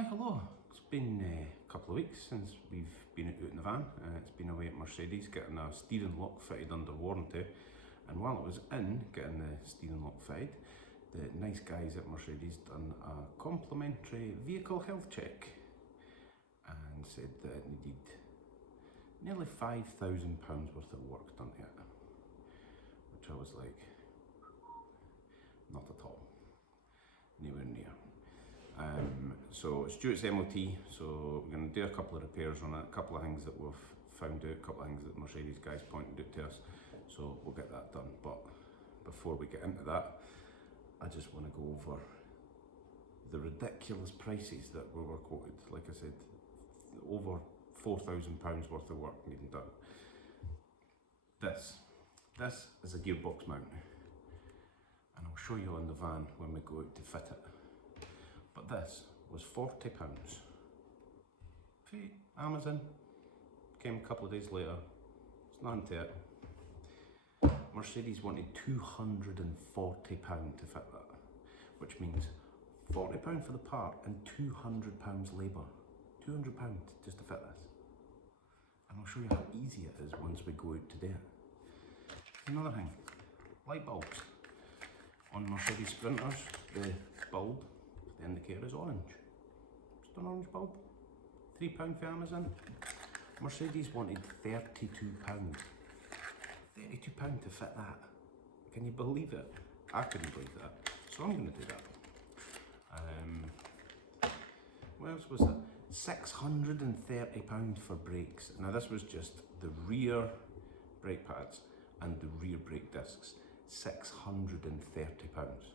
Hi, hello. It's been a couple of weeks since we've been out in the van. It's been away at Mercedes getting a steering lock fitted under warranty, and while I was in getting the steering lock fitted, the nice guys at Mercedes done a complimentary vehicle health check and said that it needed nearly £5,000 worth of work done to it, which I was like, not at all, nowhere near. So it's due its MOT, so we're going to do a couple of repairs on it, a couple of things that we've found out, a couple of things that Mercedes guys pointed out to us, so we'll get that done. But before we get into that, I just want to go over the ridiculous prices that we were quoted. Like I said, over £4,000 worth of work needing done. This is a gearbox mount, and I'll show you on the van when we go out to fit it. But this was £40. Amazon came a couple of days later. It's nothing to it. Mercedes wanted £240 to fit that, which means £40 for the part and £200 labour. £200 just to fit this. And I'll show you how easy it is once we go out to do it. Another thing, light bulbs. On Mercedes Sprinters, the bulb, the indicator is orange. Just an orange bulb. £3 for Amazon. Mercedes wanted £32. £32 to fit that. Can you believe it? I couldn't believe that. So I'm going to do that. What else was that? £630 for brakes. Now this was just the rear brake pads and the rear brake discs. £630.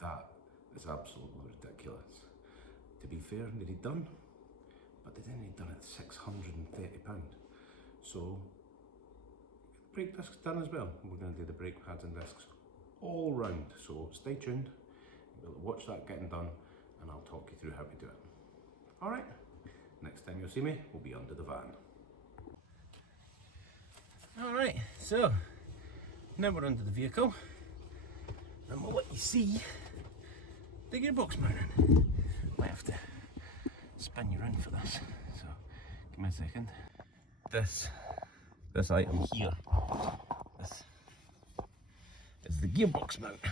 That is absolutely ridiculous. To be fair, they'd done, but they didn't done it £630. So brake discs done as well. We're going to do the brake pads and discs all round. So stay tuned. We'll watch that getting done, and I'll talk you through how to do it. All right. Next time you'll see me, we'll be under the van. All right. So now we're under the vehicle, and we'll let you see the gearbox mounting. Might have to spin you around for this, so give me a second. This item here, this is the gearbox mount.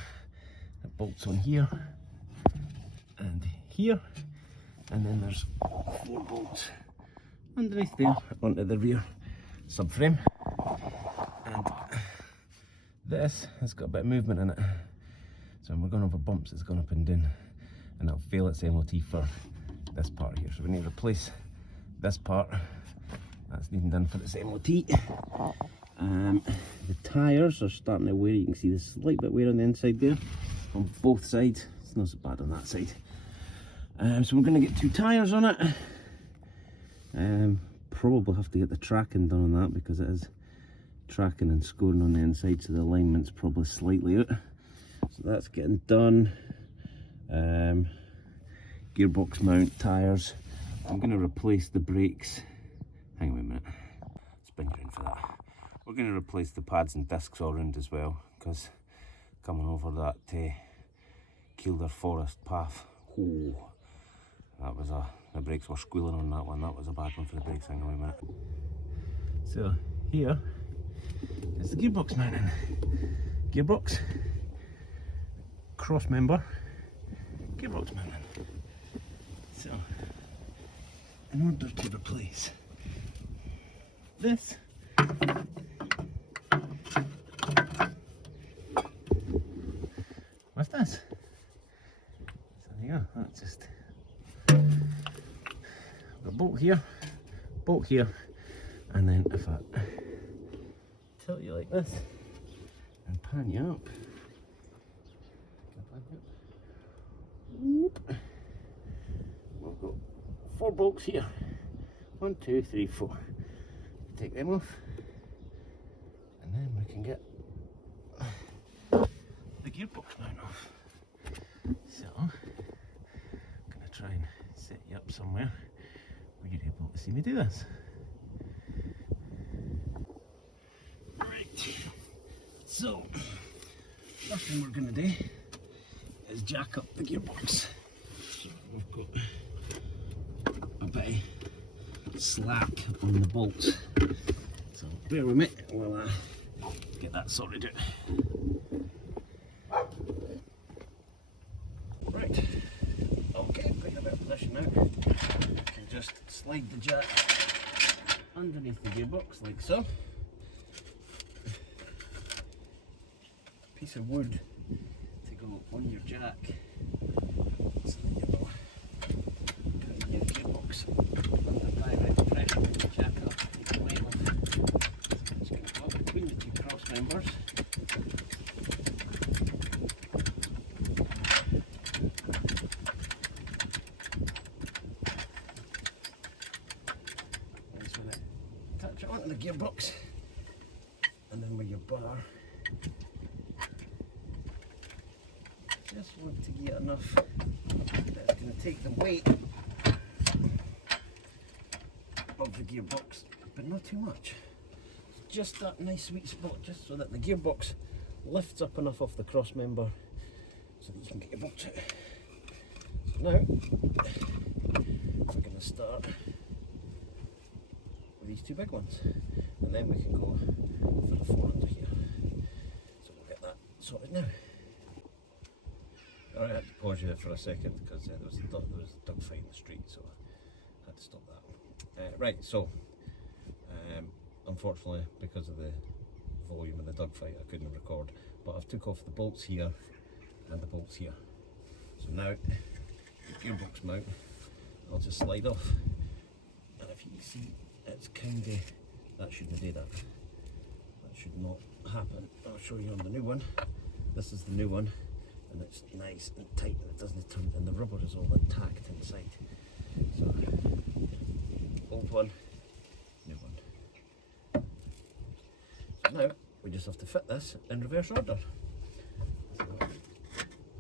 It bolts on here and here, and then there's 4 bolts underneath there onto the rear subframe. And this has got a bit of movement in it, so when we're going over bumps it's gone up and down, and it'll fail its MOT for this part here. So we need to replace this part, that's needing done for its MOT. The tyres are starting to wear. You can see the slight bit wear on the inside there on both sides. It's not so bad on that side. So we're going to get 2 tyres on it. Probably have to get the tracking done on that because it is tracking and scoring on the inside, so the alignment's probably slightly out. So that's getting done. Gearbox mount, tyres. I'm going to replace the brakes. Hang on a minute. Spin you in for that. We're going to replace the pads and discs all round as well, because coming over that Kielder Forest path, oh, that was the brakes were squealing on that one. That was a bad one for the brakes. Hang on a minute. So here is the gearbox mounting. Gearbox, cross member, gearbox mounting. So in order to replace this, with this, so there you go. That's just a bolt here, and then if I tilt you like this and pan you up, whoop, we've got 4 bolts here. 1, 2, 3, 4. Take them off, and then we can get the gearbox mount off. So I'm gonna try and set you up somewhere where you're able to see me do this. Right. So first thing we're gonna do is jack up the gearbox. So we've got a bit of slack on the bolts. So bear with me while I get that sorted out. Right, okay, got in a better position now. I can just slide the jack underneath the gearbox like so. Piece of wood to go on your jack. So then you will put your gearbox under direct pressure with the jack up to level. So I'm just going to go between the two cross members. And so then attach it onto the gearbox, and then with your bar. Just want to get enough that it's going to take the weight of the gearbox, but not too much. Just that nice sweet spot, just so that the gearbox lifts up enough off the cross member so that you can get your box out. So now we're going to start with these two big ones, and then we can go for the four under here. So we'll get that sorted now. Alright, I had to pause you there for a second because there was a dog fight in the street, so I had to stop that. Right, so unfortunately, because of the volume of the dog fight, I couldn't record, but I've took off the bolts here and the bolts here. So now, the gearbox mount, I'll just slide off, and if you can see, it's kind of, that shouldn't do that. That should not happen. I'll show you on the new one. This is the new one. And it's nice and tight and it doesn't turn, and the rubber is all intact inside. So, old one, new one. So now we just have to fit this in reverse order. So,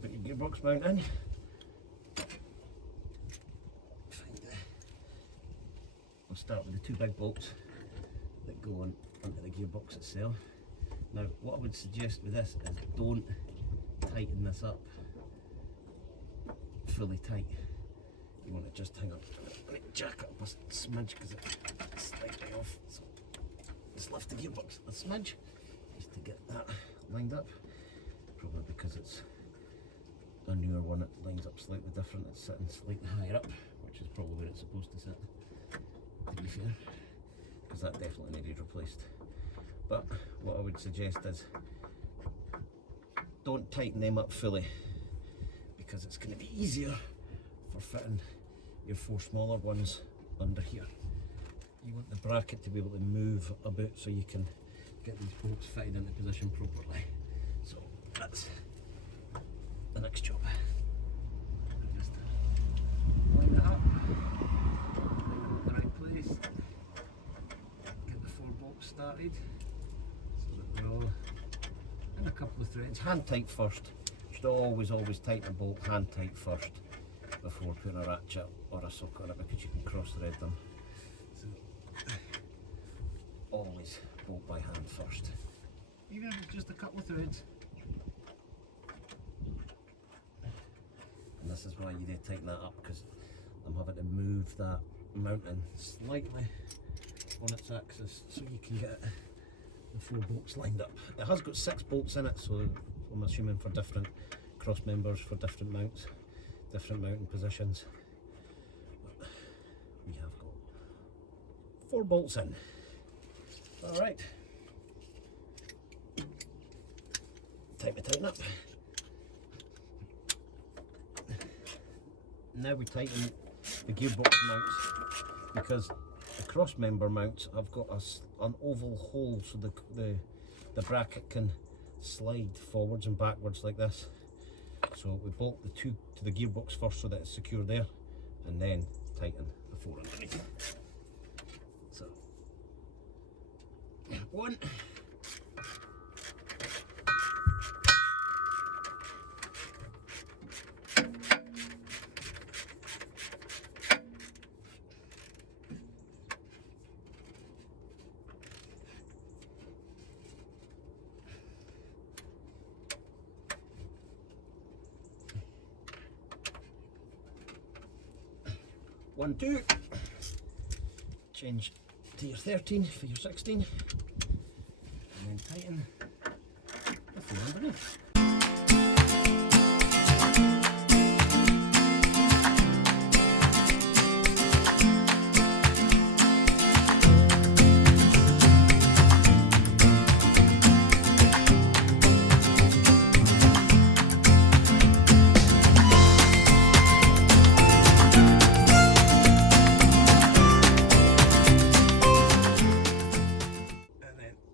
put your gearbox mount in. We'll start with the two big bolts that go on onto the gearbox itself. Now, what I would suggest with this is don't tighten this up fully tight. You want to just hang up, jack up a smidge because it's slightly off. So just lift the gearbox a smidge just to get that lined up. Probably because it's a newer one, it lines up slightly different. It's sitting slightly higher up, which is probably where it's supposed to sit, to be fair, because that definitely needed replaced. But what I would suggest is don't tighten them up fully, because it's going to be easier for fitting your four smaller ones under here. You want the bracket to be able to move a bit so you can get these bolts fitted into position properly. So that's the next job. Just line it up, line them in the right place, get the four bolts started so that they're all in a couple of threads. Hand tight first. You should always tighten a bolt hand tight first before putting a ratchet or a sock on it, because you can cross thread them. So always bolt by hand first, even if it's just a couple of threads. And this is why you need to tighten that up, because I'm having to move that mounting slightly on its axis so you can get the four bolts lined up. It has got 6 bolts in it, so I'm assuming for different cross members, for different mounts, different mounting positions. But we have got 4 bolts in. Alright, time to tighten up. Now we tighten the gearbox mounts, because the cross member mounts have got an oval hole so the bracket can slide forwards and backwards like this. So we bolt the 2 to the gearbox first so that it's secure there, and then tighten the 4 underneath. So 1. 1, 2. Change to your 13 for your 16. And then tighten the thing underneath.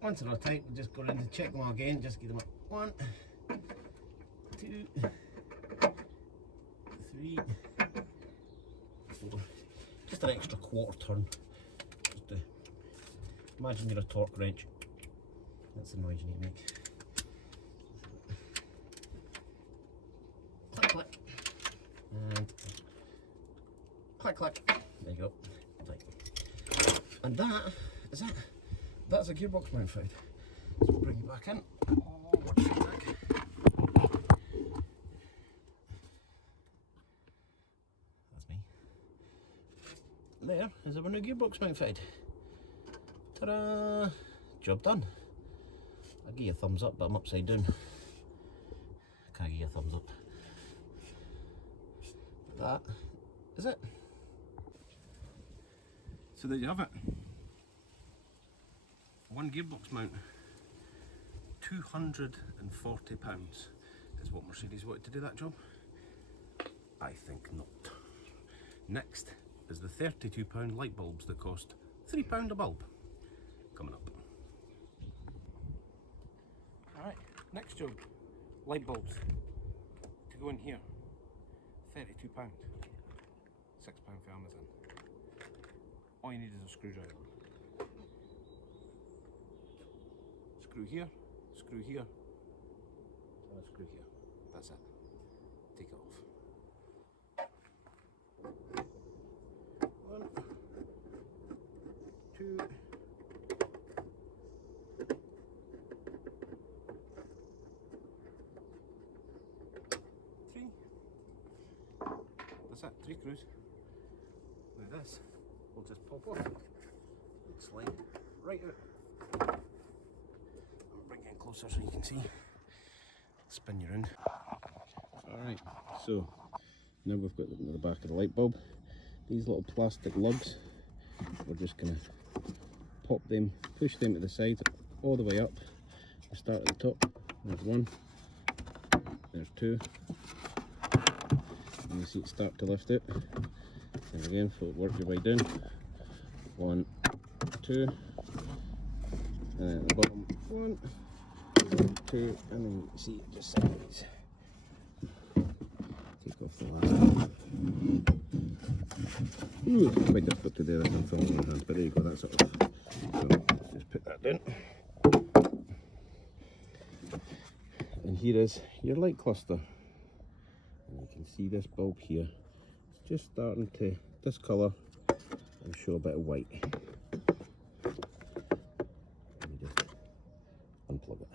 Once they're all tight, we'll just go around and check them all again. Just give them a 1, 2, 3, 4. Just an extra quarter turn. Just to imagine you're a torque wrench. That's the noise you need to make. Click, click, and click, click. There you go. Tight. And that is it. That's a gearbox mount found. So we'll bring it back in. Oh, watch feedback. That's me. There is our new gearbox mount found. Ta-da! Job done. I'll give you a thumbs up, but I'm upside down. I can't give you a thumbs up. That is it. So there you have it. One gearbox mount, £240 is what Mercedes wanted to do that job. I think not. Next is the £32 light bulbs that cost £3 a bulb. Coming up. Alright, next job, light bulbs to go in here, £32, £6 for Amazon. All you need is a screwdriver. Screw here, and a screw here. That's it. Take it off. 1, 2, 3. That's it. 3 screws. Now this will just pop off and slide right out. Closer so you can see. Spin you around. Alright, so now we've got the back of the light bulb. These little plastic lugs, we're just going to pop them, push them to the side, all the way up. We start at the top. There's 1, there's 2, and you see it start to lift out. And again, work your way down. 1, 2, and then at the bottom, 1, 2, and then you see it just sideways. Take off the last one. Ooh, it's quite difficult to do that on film in my hands, but there you go, that's it off. So let's just put that down. And here is your light cluster. And you can see this bulb here. It's just starting to discolour and show a bit of white. Let me just unplug it.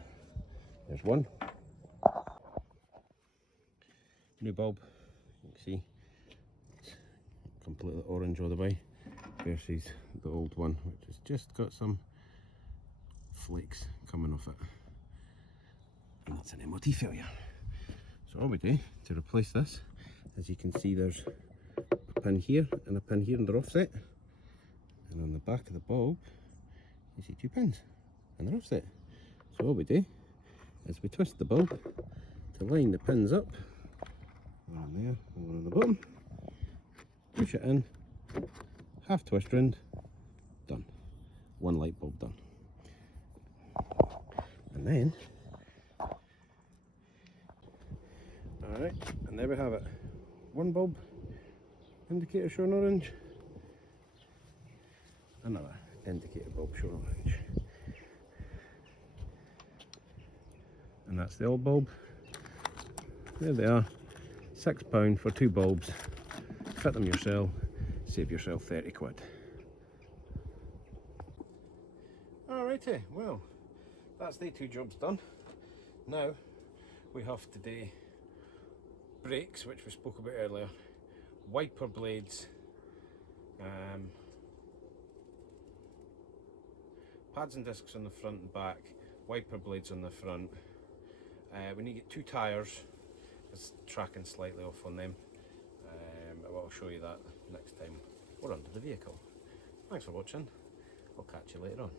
There's one. New bulb, you can see it's completely orange all the way versus the old one, which has just got some flakes coming off it. And that's an MOT failure. So all we do to replace this, as you can see, there's a pin here and a pin here, and they're offset. And on the back of the bulb, you see 2 pins and they're offset. So all we do is we twist the bulb to line the pins up. One on there, one on the bottom. Push it in, half twist round, done. One light bulb done. And then, alright, and there we have it. One bulb, indicator showing orange. Another indicator bulb showing orange. And that's the old bulb. There they are. £6 for 2 bulbs. Fit them yourself, save yourself 30 quid. Alrighty, well, that's the 2 jobs done. Now we have to do brakes, which we spoke about earlier, wiper blades, Pads and discs on the front and back, wiper blades on the front. We need to get 2 tyres, it's tracking slightly off on them. I'll show you that next time we're under the vehicle. Thanks for watching, I'll catch you later on.